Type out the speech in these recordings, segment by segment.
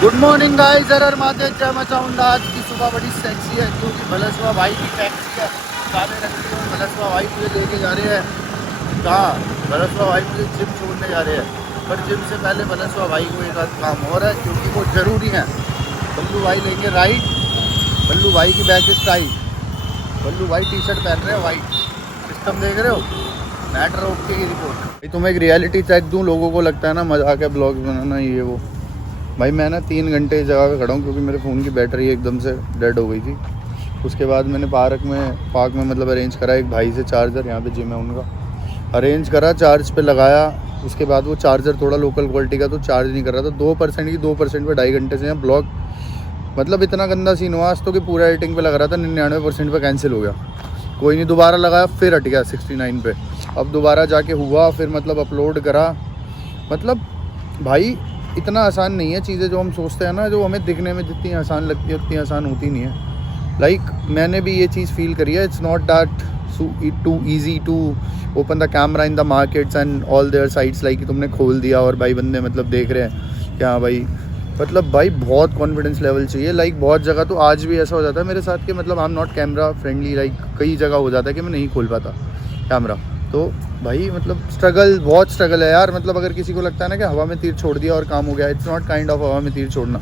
Good morning guys, जरर माते जय मचाउंडा। आज की सुबह बड़ी सेक्सी है क्योंकि भलसवा भाई की टैक्सी है, काले रंग की। और भलसवा भाई मुझे लेके जा रहे हैं कहाँ? भलसवा भाई मुझे जिम छोड़ने जा रहे हैं, पर जिम से पहले भलसवा भाई को एक आध काम हो रहा है क्योंकि वो ज़रूरी है। बल्लू भाई लेंगे राइड, बल्लू भाई की बैग इज टाइट, बल्लू भाई टी शर्ट पहन रहे हैं वाइट। सिस्टम देख रहे हो? मैटर ओके की रिपोर्ट। तुम्हें एक रियलिटी चेक दूँ, लोगों को लगता है ना मजाक है ब्लॉग बनाना ये वो। भाई मैं ना 3 घंटे इस जगह पे खड़ा हूँ क्योंकि मेरे फ़ोन की बैटरी एकदम से डेड हो गई थी। उसके बाद मैंने पार्क में मतलब अरेंज करा एक भाई से चार्जर, यहाँ पे जिम है उनका, अरेंज करा, चार्ज पे लगाया। उसके बाद वो चार्जर थोड़ा लोकल क्वालिटी का तो चार्ज नहीं कर रहा था। 2% की 2% पे 2.5 घंटे से यहाँ ब्लॉक, मतलब इतना गंदा सीन हुआ आज तो कि पूरा एडिटिंग पे लग रहा था, 99% पे कैंसिल हो गया। कोई नहीं, दोबारा लगाया फिर हट गया 69 पे। अब दोबारा जाके हुआ, फिर मतलब अपलोड करा। मतलब भाई इतना आसान नहीं है चीज़ें, जो हम सोचते हैं ना, जो हमें दिखने में जितनी आसान लगती है उतनी आसान होती नहीं है। लाइक मैंने भी ये चीज़ फील करी है। It's not that too easy to open the camera in the markets and all their sites. Like तुमने खोल दिया और भाई बंदे मतलब देख रहे हैं क्या भाई, मतलब भाई बहुत कॉन्फिडेंस लेवल चाहिए। लाइक बहुत जगह तो आज भी ऐसा हो जाता है मेरे साथ कि मतलब I am not camera friendly. Like कई जगह हो जाता है कि मैं नहीं खोल पाता कैमरा। तो भाई मतलब स्ट्रगल, बहुत स्ट्रगल है यार। मतलब अगर किसी को लगता है ना कि हवा में तीर छोड़ दिया और काम हो गया, इट्स नॉट काइंड ऑफ हवा में तीर छोड़ना।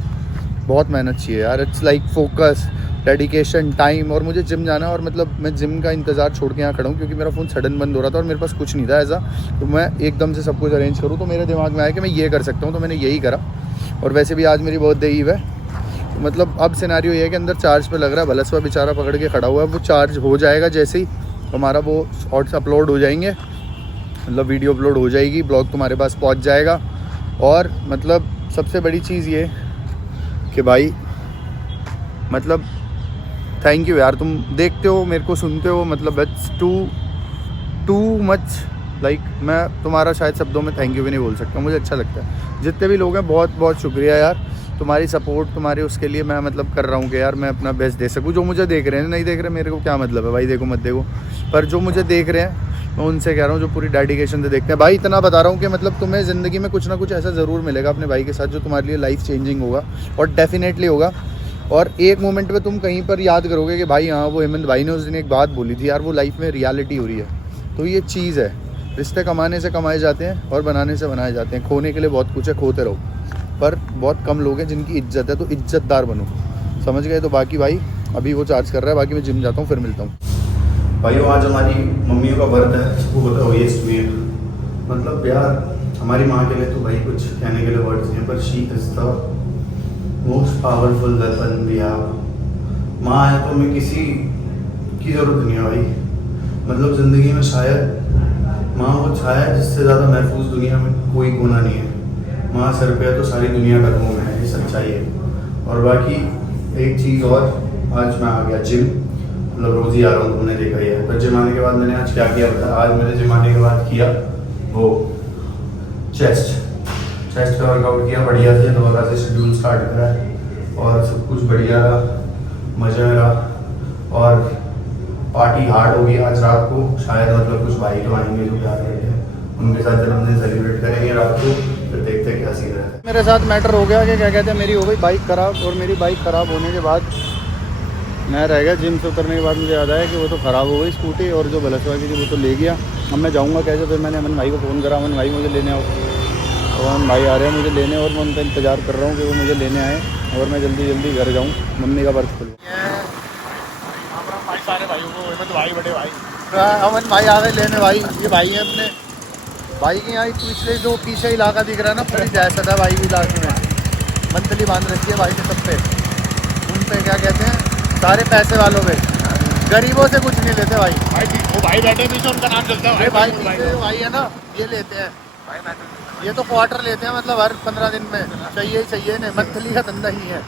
बहुत मेहनत चाहिए यार। It's like focus, dedication, time. और मुझे जिम जाना है और मतलब मैं जिम का इंतज़ार छोड़ के यहाँ खड़ा हूँ क्योंकि मेरा फ़ोन सडन बंद हो रहा था और मेरे पास कुछ नहीं था ऐसा। तो मैं एकदम से सब कुछ अरेंज करूँ तो मेरे दिमाग में आया कि मैं ये कर सकता हूँ, तो मैंने यही करा। और वैसे भी आज मेरी बर्थडे ईव है, तो मतलब अब सिनेरियो ये है कि अंदर चार्ज पे लग रहा है, भलसवा बेचारा पकड़ के खड़ा हुआ है। वो चार्ज हो जाएगा जैसे ही हमारा वो शॉर्ट्स अपलोड हो जाएंगे, मतलब वीडियो अपलोड हो जाएगी, ब्लॉग तुम्हारे पास पहुंच जाएगा। और मतलब सबसे बड़ी चीज़ ये कि भाई मतलब थैंक यू यार, तुम देखते हो मेरे को, सुनते हो, मतलब इट्स टू मच। लाइक मैं तुम्हारा शायद शब्दों में थैंक यू भी नहीं बोल सकता। मुझे अच्छा लगता है जितने भी लोग हैं, बहुत बहुत शुक्रिया यार। तुम्हारी सपोर्ट, तुम्हारे उसके लिए मैं मतलब कर रहा हूँ कि यार मैं अपना बेस्ट दे सकूँ। जो मुझे देख रहे हैं, नहीं देख रहे मेरे को क्या मतलब है भाई, देखो मत देखो, पर जो मुझे देख रहे हैं मैं उनसे कह रहा हूँ जो पूरी डेडिकेशन से देखते हैं। भाई इतना बता रहा हूँ कि मतलब तुम्हें ज़िंदगी में कुछ ना कुछ ऐसा ज़रूर मिलेगा अपने भाई के साथ जो तुम्हारे लिए लाइफ चेंजिंग होगा, और डेफिनेटली होगा। और एक मोमेंट पे तुम कहीं पर याद करोगे कि भाई हाँ, वो हेमंत भाई ने उस दिन एक बात बोली थी यार, वो लाइफ में रियलिटी हो रही है। तो ये चीज़ है, रिश्ते कमाने से कमाए जाते हैं और बनाने से बनाए जाते हैं। खोने के लिए बहुत कुछ है, खोते रहो, पर बहुत कम लोग हैं जिनकी इज्जत है, तो इज्जतदार बनो, समझ गए? तो बाकी भाई अभी वो चार्ज कर रहा है, बाकी मैं जिम जाता हूँ, फिर मिलता हूँ। भाई आज हमारी मम्मियों का बर्थ है, सबको पता हो, ये सुनिए। मतलब यार हमारी माँ के लिए तो भाई कुछ कहने के लिए वर्ड्स नहीं है, पर she is the most powerful weapon we have. माँ है तो हमें किसी की ज़रूरत नहीं है भाई। मतलब ज़िंदगी में शायद माँ वो छाया जिससे ज़्यादा महफूज दुनिया में कोई कोना नहीं है। माँ सर पे है तो सारी दुनिया कदमों में है, ये सच्चाई है। और बाकी एक चीज़ और, आज मैं आ गया जिम, मतलब रोज़ ही आ रहा हूँ, तुमने देखा ही है। पर जिम आने के बाद मैंने आज क्या किया पता? आज मैंने जिम आने के बाद किया वो चेस्ट का वर्कआउट किया बढ़िया से। दोबारा से शेड्यूल स्टार्ट करा है और सब कुछ बढ़िया रहा, मज़े में रहा। और पार्टी हार्ड होगी आज रात को, शायद मतलब कुछ भाई तो आएंगे जो प्यार करते हैं, उनके साथ जन्मदिन सेलिब्रेट करेंगे रात को, फिर देखते हैं क्या सीन है। मेरे साथ मैटर हो गया कि क्या कहते हैं, मेरी हो गई बाइक ख़राब। और मेरी बाइक ख़राब होने के बाद मैं रह गया। जिम से उतरने के बाद मुझे याद आया कि वो तो ख़राब हो गई स्कूटी, और जो भलसवा की थी वो तो ले गया। अब मैं जाऊँगा कैसे? फिर मैंने अमन भाई को फ़ोन करा, अमन भाई मुझे लेने आओ। तो अमन भाई आ रहे हैं मुझे लेने, और मैं उनका इंतज़ार कर रहा हूँ कि वो मुझे लेने आए और मैं जल्दी जल्दी घर जाऊँ, मम्मी का बर्थ खुल। सारे भाइयों को, हेमंत भाई, बड़े भाई, अमन भाई आ गए लेने। भाई ये भाई है अपने भाई के यहाँ पिछले जो पीछे इलाका दिख रहा है ना, पूरी दहशत है भाई की इलाके में। मंथली बांध रखी है भाई ने सब पे, उन पे क्या कहते हैं, सारे पैसे वालों पे, गरीबों से कुछ नहीं लेते भाई। वो भाई बैठे पीछे, उनका नाम चलता है भाई भाई है ना, ये लेते हैं, ये तो क्वार्टर लेते हैं, मतलब हर 15 दिन में चाहिए ही चाहिए इन्हें, मंथली का धंधा ही है।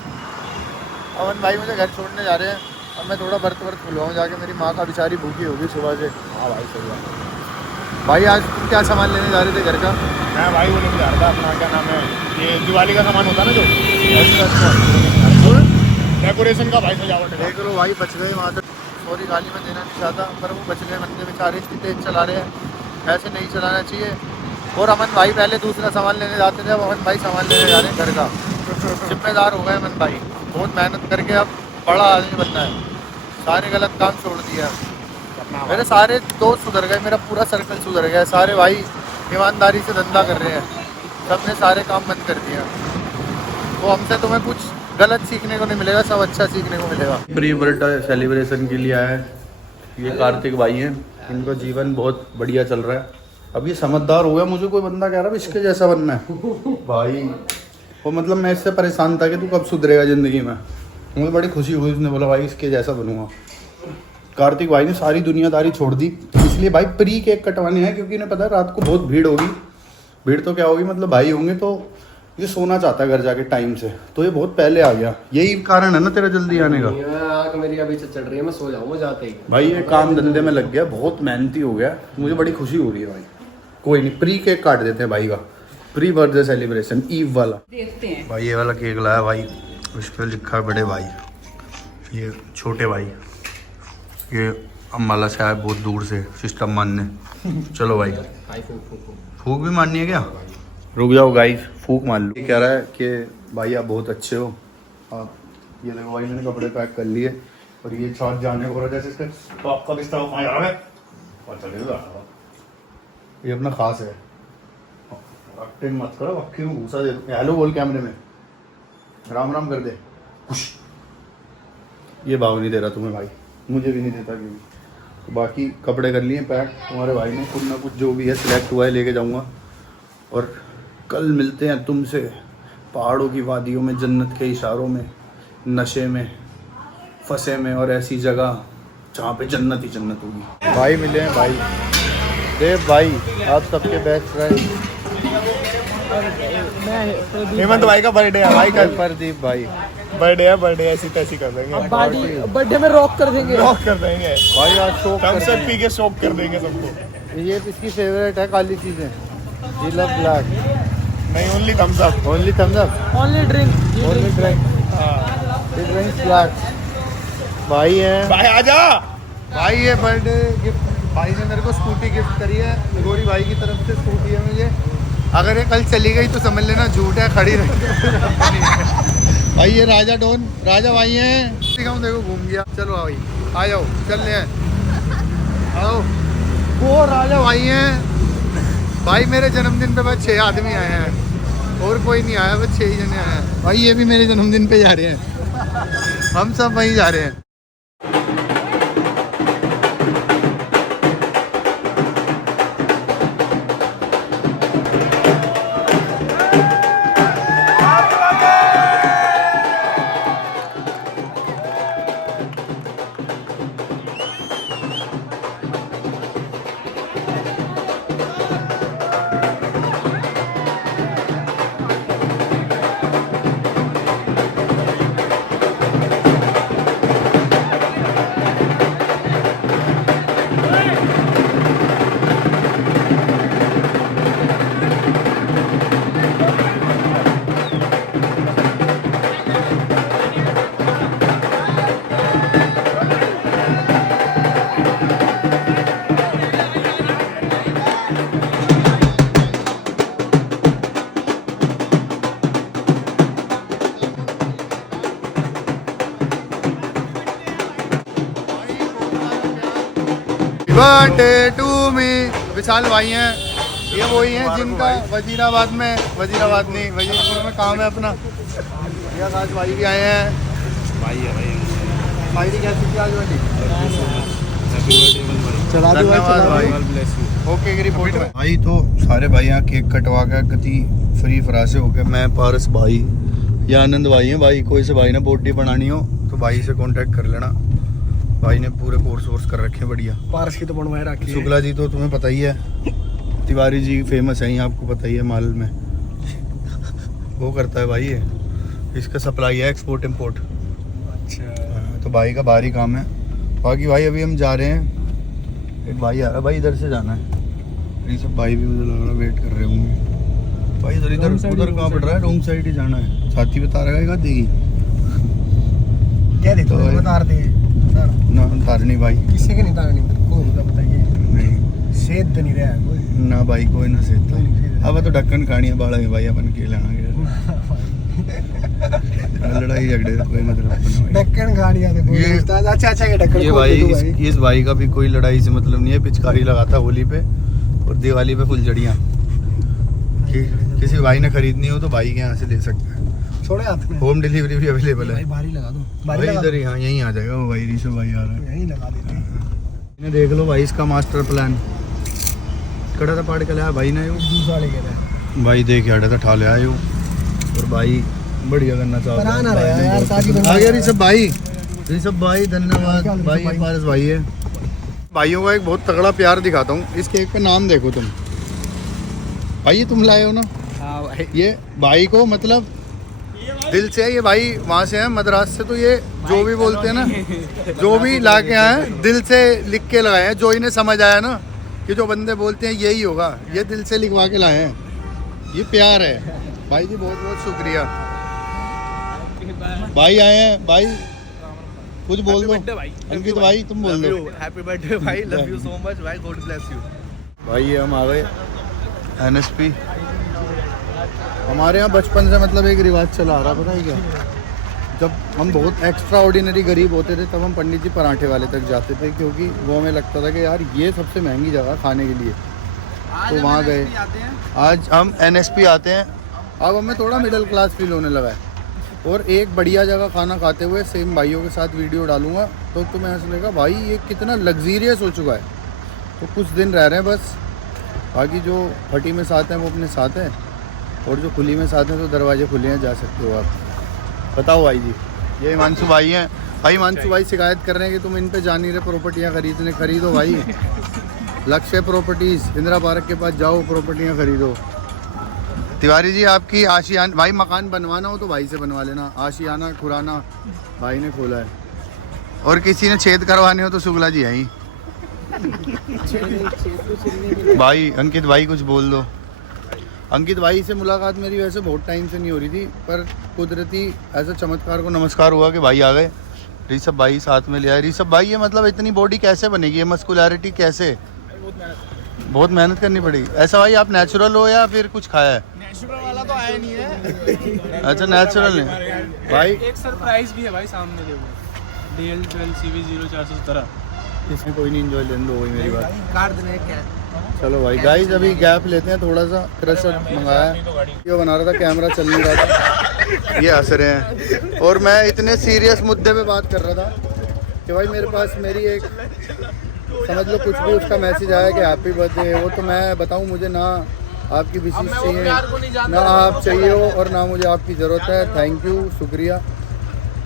अमन भाई मुझे घर छोड़ने जा रहे हैं, अब मैं थोड़ा बर्थ खुलवाऊँ जाके, मेरी माँ का बेचारी भूखी होगी सुबह से। हाँ भाई, सही बात। भाई आज तुम क्या सामान लेने जा रहे थे घर का? मैं भाई वो लेके जा रहा था अपना, क्या नाम है, ये दिवाली का सामान होता है ना जो डेकोरेशन का, भाई सजावट का। देख लो भाई बच गए वहाँ तक। सॉरी गाली में देना नहीं चाहता, पर वो बच गए बंदे बेचारे, इतनी तेज चला रहे हैं, ऐसे नहीं चलाना चाहिए। और अमन भाई पहले दूसरा सामान लेने जाते थे, अब अमन भाई सामान लेने जा रहे हैं घर का। जिम्मेदार हो गए मन भाई, बहुत मेहनत करके अब बड़ा आदमी बनना है। सारे गलत काम छोड़ दिया, मेरे सारे दोस्त सुधर गए, मेरा पूरा सर्कल सुधर गया, सारे भाई ईमानदारी से धंधा कर रहे हैं, सबने सारे काम बंद कर दिया। तो हमसे तुम्हें कुछ गलत सीखने को नहीं मिलेगा, सब अच्छा सीखने को मिलेगा। प्री बर्थडे सेलिब्रेशन के लिए आए ये कार्तिक भाई हैं, इनका जीवन बहुत बढ़िया चल रहा है। अब ये समझदार हो गया, मुझे कोई बंदा कह रहा है इसके जैसा बनना है भाई, वो मतलब मैं इससे परेशान था कि तू कब सुधरेगा ज़िंदगी में। मुझे बड़ी खुशी हुई, उसने बोला भाई इसके जैसा बनूंगा। कार्तिक भाई ने सारी दुनियादारी छोड़ दी, इसलिए भाई प्री केक कटवाने हैं, क्योंकि इन्हें पता है रात को बहुत भीड़ होगी। भीड़ तो क्या होगी, मतलब भाई होंगे, तो ये सोना चाहता है घर जाके टाइम से, तो ये बहुत पहले आ गया। यही कारण है ना तेरा जल्दी आने का। आँख मेरी अभी से चढ़ रही है, मैं सो जाऊंगा जाते ही। भाई ये काम धंधे में लग गया, बहुत मेहनती हो गया, मुझे बड़ी खुशी हो रही है भाई। कोई नहीं, प्री केक काट देते हैं भाई का, प्री बर्थडे सेलिब्रेशन ईव वाला। देखते हैं भाई ये वाला केक लाया भाई, उस पर लिखा है बड़े भाई, ये छोटे भाई, ये अम्बाला से आया बहुत दूर से सिस्टम मानने। चलो भाई फूक भी मारनी है क्या? रुक जाओ गाइस, फूक मार लो। ये कह रहा है कि भाई आप बहुत अच्छे हो, आप ये देखो भाई मैंने कपड़े पैक कर लिए और ये छात जाने को जैसे इसके तो आपका बिस्तर वहाँ जा रहा है और चलेगा। ये अपना खास है, एक्टिंग मत करो, अक्की में घूसा दे दो। हेलो बोल कैमरे में, राम राम कर दे। खुश ये भाव नहीं दे रहा तुम्हें भाई, मुझे भी नहीं देता क्योंकि। तो बाकी कपड़े कर लिए पैक तुम्हारे भाई ने, कुछ ना कुछ जो भी है सिलेक्ट हुआ है लेके जाऊंगा। और कल मिलते हैं तुमसे पहाड़ों की वादियों में, जन्नत के इशारों में, नशे में, फंसे में और ऐसी जगह जहाँ पे जन्नत ही जन्नत होगी। भाई मिले हैं भाई, देव भाई आप सबके बेस्ट फ्रेंड। हेमंत भाई का बर्थडे है भाई कल। प्रदीप भाई बर्थडे है, बर्थडे ऐसी तैसी कर देंगे, बर्थडे में रॉक कर देंगे। रॉक कर देंगे भाई आज शौक हम कर सब रहे पी के शौक कर देंगे सबको। हैं। ये इसकी फेवरेट है काली चीज़ें, जी लव ब्लैक, नहीं only Thums Up. Only Thums Up, only drink. Only drink, drink black. भाई है भाई आजा। भाई ये बर्थडे गिफ्ट भाई ने मेरे को स्कूटी गिफ्ट करी है, गोरी भाई की तरफ से स्कूटी है मुझे। अगर ये कल चली गई तो समझ लेना झूठ है, खड़ी रही। भाई ये राजा डॉन, राजा भाई हैं, दिखाऊं देखो घूम गया। चलो भाई आ जाओ, चल रहे हैं, आओ। वो राजा भाई हैं भाई, मेरे जन्मदिन पे बस 6 आदमी आए हैं और कोई नहीं आया, बस 6 ही जने आए हैं। भाई ये भी मेरे जन्मदिन पे जा रहे हैं, हम सब वहीं जा रहे हैं। बर्थडे टू मी। विशाल भाई हैं, ये वही हैं जिनका वजीराबाद में, वजीराबाद नहीं वजीरपुर में काम है अपना। ये आकाश भाई भी आए हैं। भाई की कैसी थी आज वाली? चला दो भाई। ओके की रिपोर्ट में भाई। तो सारे भाई यहाँ केक कटवा के गति फ्री फ्रा से होके, मैं पारस भाई, ये आनंद भाई हैं। भाई कोई से भाई ने बॉडी बनानी हो तो भाई से कांटेक्ट कर लेना, भाई ने पूरे कोर्स वोर्स कर रखे हैं बढ़िया। पारस की तो बनवाए रखी। शुक्ला जी तो तुम्हें पता ही है, तिवारी जी फेमस है, आपको पता ही है माल में वो करता है भाई, ये इसका सप्लाई है एक्सपोर्ट इम्पोर्ट। अच्छा तो भाई का बाहरी काम है। बाकी भाई अभी हम जा रहे हैं, एक भाई आ रहा है, भाई इधर से जाना है। ये सब भाई भी मुझे लग रहा है वेट कर रहे होंगे। भाई इधर इधर उधर कहाँ पड़ रहा है, रॉन्ग साइड ही जाना है। साथी बता रहा है देगी क्या देखो बता रहे थे ना तारनी भाई, किसी के नहीं तारनी को बताइए। नहीं सेहत तो नहीं रहा कोई ना भाई, कोई ना सेहत। अब तो ढक्कन खानी है बाड़ा में भाई, अपन के लेना लड़ाई झगड़े का कोई मतलब नहीं। ढक्कन गाड़ियाँ देखो ये- उस्ताद, अच्छा अच्छा के ढक्कन ये खोल भाई दे तू भाई। इस भाई का भी कोई लड़ाई से मतलब नहीं है। पिचकारी लगाता होली पे और दिवाली पे फुलझड़ियाँ। किसी भाई ने खरीदनी हो तो भाई के यहाँ से ले सकते हैं। छोड़े हाथ में होम डिलीवरी भी अवेलेबल है। भाई बारी लगा दो, भाई बारी लगा इधर दो, ही, हाँ यहीं आ जाएगा वो भाई। ऋषभ भाई आ रहा है। यहीं लगा देते हैं। इन्हें देख लो भाई इसका मास्टर प्लान कड़ा था पाड़ के लाया भाई ने। दूसरा ले गया भाई देख आड़ा था ठा ले आए हो और भाई बढ़िया करना चाहता पर आ ना रहा है यार, ताकि बंदा- आ गया ऋषभ भाई धन्यवाद क्या भाई। ऋषभ पारस भाई है। भाइयों का एक बहुत तगड़ा प्यार दिखाता हूँ। इस केक का नाम देखो तुम भाई, ये तुम लाए हो ना? हाँ भाई ये भाई को मतलब दिल से है। ये भाई वहाँ से है मद्रास से, तो ये जो भी बोलते हैं ना, जो भी ला के आए हैं दिल से लिख के लगाए हैं। जो इन्हें समझ आया ना कि जो बंदे बोलते हैं यही होगा, ये दिल से लिखवा के लाए हैं। ये प्यार है भाई जी, बहुत बहुत शुक्रिया। भाई आए हैं भाई, कुछ बोल दो। अंकित भाई तुम बोल दो। हैप्पी बर्थडे भाई, लव यू सो मच भाई, गॉड ब्लेस यू। भाई ये हम आ गए NSP। हमारे यहाँ बचपन से मतलब एक रिवाज चला आ रहा, पता है क्या? जब हम बहुत एक्स्ट्रा ऑर्डिनरी गरीब होते थे तब हम पंडित जी पराठे वाले तक जाते थे, क्योंकि वो हमें लगता था कि यार ये सबसे महंगी जगह खाने के लिए। तो वहाँ गए। आज हम NSP आते हैं। अब हमें थोड़ा मिडिल क्लास फील होने लगा है। और एक बढ़िया जगह खाना खाते हुए सेम भाइयों के साथ वीडियो डालूंगा तो तुम्हें ऐसा लगेगा भाई ये कितना लग्जीरियस हो चुका है। तो कुछ दिन रह रहे हैं बस, बाकी जो फटी में साथ हैं वो अपने साथ हैं, और जो खुली में साथ हैं तो दरवाजे खुले हैं, जा सकते हो आप। बताओ भाई जी, ये हिमांशु भाई हैं। भाई हिमांशु भाई शिकायत कर रहे हैं कि तुम इन पे जा नहीं रहे प्रॉपर्टियाँ खरीदने। खरीदो भाई, लक्ष्य प्रॉपर्टीज़ इंदिरा पार्क के पास जाओ, प्रॉपर्टियाँ खरीदो। तिवारी जी आपकी आशियाना, भाई मकान बनवाना हो तो भाई से बनवा लेना। आशियाना खुराना भाई ने खोला है, और किसी ने छेद करवाने हो तो शुक्ला जी हैं ही। भाई अंकित भाई कुछ बोल दो। अंकित भाई से मुलाकात मेरी वैसे बहुत टाइम से नहीं हो रही थी, पर कुदरती ऐसा चमत्कार को नमस्कार हुआ कि भाई आ गए। ऋषभ भाई साथ में ले आए। ऋषभ भाई ये मतलब इतनी बॉडी कैसे बनेगी, ये मस्कुलैरिटी कैसे? बहुत मेहनत करनी पड़ी। ऐसा भाई आप नेचुरल हो या फिर कुछ खाया है? नेचुरल वाला तो आया नहीं है। अच्छा नेचुरल है भाई। एक सरप्राइज भी है भाई, सामने देखो, DL12 CV 0417। इसमें कोई नहीं, एंजॉय लेने दो, वही मेरी बात। कार्ड देने क्या? चलो भाई गाइस अभी गैप लेते हैं थोड़ा सा। क्रशर मंगाया, ये बना रहा था, कैमरा चल नहीं रहा था, ये हंस रहे हैं। और मैं इतने सीरियस मुद्दे पे बात कर रहा था कि भाई मेरे पास मेरी एक समझ लो कुछ भी उसका मैसेज आया कि हैप्पी बर्थडे, वो तो मैं बताऊं मुझे ना आपकी विशेष चाहिए, ना आप चाहिए हो, और ना मुझे आपकी ज़रूरत है। थैंक यू, शुक्रिया।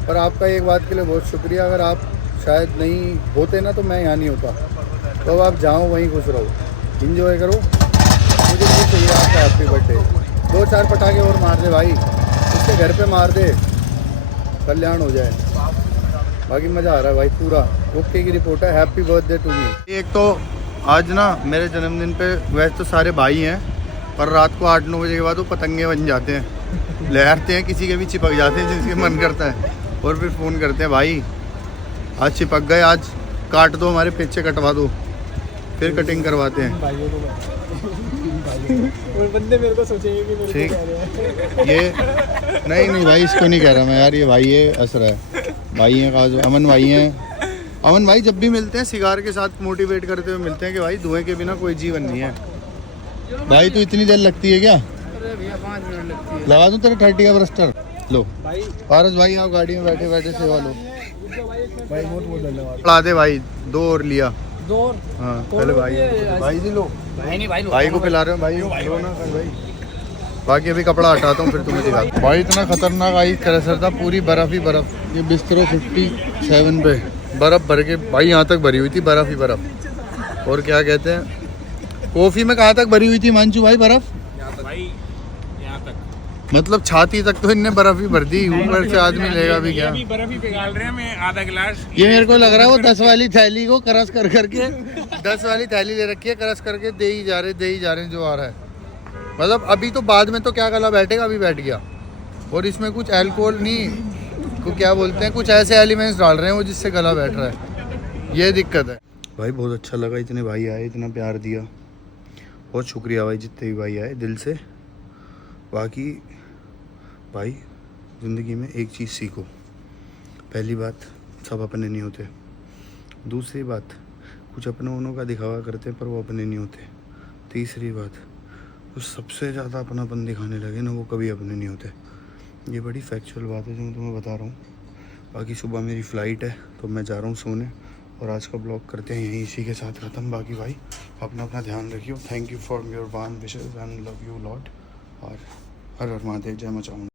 पर आपका एक बात के लिए बहुत शुक्रिया। अगर आप शायद नहीं होते ना तो मैं यहाँ नहीं होता। तो अब आप जाओ वहीं खुश रहो, इंजॉय करो। मुझे नहीं चाहिए आपका हैप्पी बर्थडे। 2-4 पटाखे और मार दे भाई, उसके घर पे मार दे, कल्याण हो जाए। बाकी मज़ा आ रहा है भाई पूरा। ओके की रिपोर्ट है। Happy birthday to me. एक तो आज ना मेरे जन्मदिन पे वैसे तो सारे भाई हैं, पर रात को 8-9 बजे के बाद वो पतंगे बन जाते हैं, लहरते हैं, किसी के भी चिपक जाते हैं जिसके मन करता है, और फिर फ़ोन करते हैं भाई आज चिपक गए, आज काट दो, हमारे पीछे कटवा दो, फिर कटिंग करवाते हैं। भाइयों को और बंदे मेरे को सोचेंगे कि मेरे ठीक, को कह रहे हैं। ये नहीं भाई इसको नहीं कह रहा मैं यार, ये भाई है हंस रहा है। भाई हैं काज, अमन भाई हैं। अमन भाई जब भी मिलते हैं सिगार के साथ मोटिवेट करते हुए मिलते हैं कि भाई धुएं के बिना कोई जीवन नहीं है। भाई तो इतनी देर लगती है क्या? अरे भैया 5 मिनट लगती है लगा दूं तेरे 30 का ब्रस्टर। लो भाई। पारस भाई आप गाड़ी में बैठे बैठे सेवा लो। भाई बहुत बहुत धन्यवाद। ला दे भाई, 2 और लिया। 2 हाँ पहले भाई, भाई जी लो, भाई नहीं भाई, भाई को पिला रहे हो भाई, लो ना भाई। बाकी अभी कपड़ा हटाता हूँ फिर तुम्हें दिखाता हूँ। भाई इतना खतरनाक आई क्रशर था, पूरी बर्फ ही बर्फ। ये बिस्तरों 57 पे बर्फ भर के भाई यहाँ तक भरी हुई थी, बर्फ ही बर्फ। और क्या कहते हैं, कॉफी में कहाँ तक भरी हुई थी मांचू भाई बर्फ? भाई यहाँ तक, मतलब छाती तक तो इनने बर्फ ही भर दी, ऊपर से आदमी लेगा भी क्या? अभी बर्फ ही पिघाल रहे हैं। मैं आधा गिलास, ये मेरे को लग रहा है वो 10 वाली थैली को क्रश कर करके 10 वाली थैली ले रखी है, क्रश करके दे ही जा रहे जो आ रहा है। मतलब अभी तो बाद में तो क्या गला बैठेगा, अभी बैठ गया। और इसमें कुछ अल्कोहल नहीं, को क्या बोलते हैं, कुछ ऐसे एलिमेंट्स डाल रहे हैं वो जिससे गला बैठ रहा है, ये दिक्कत है। भाई बहुत अच्छा लगा, इतने भाई आए, इतना प्यार दिया, बहुत शुक्रिया भाई जितने भी भाई आए दिल से। बाकी भाई ज़िंदगी में एक चीज़ सीखो। पहली बात, सब अपने नहीं होते। दूसरी बात, कुछ अपनों का दिखावा करते हैं पर वो अपने नहीं होते। तीसरी बात, जो सबसे ज़्यादा अपनापन दिखाने लगे ना वो कभी अपने नहीं होते। ये बड़ी फैक्चुअल बात है जो मैं तुम्हें बता रहा हूँ। बाकी सुबह मेरी फ़्लाइट है तो मैं जा रहा हूँ सोने, और आज का ब्लॉग करते हैं यहीं इसी के साथ ख़त्म। बाकी भाई अपना ध्यान रखियो। Thank you for your warm wishes and love you lot. और हर हर महादेव, जय मां चामुंडा।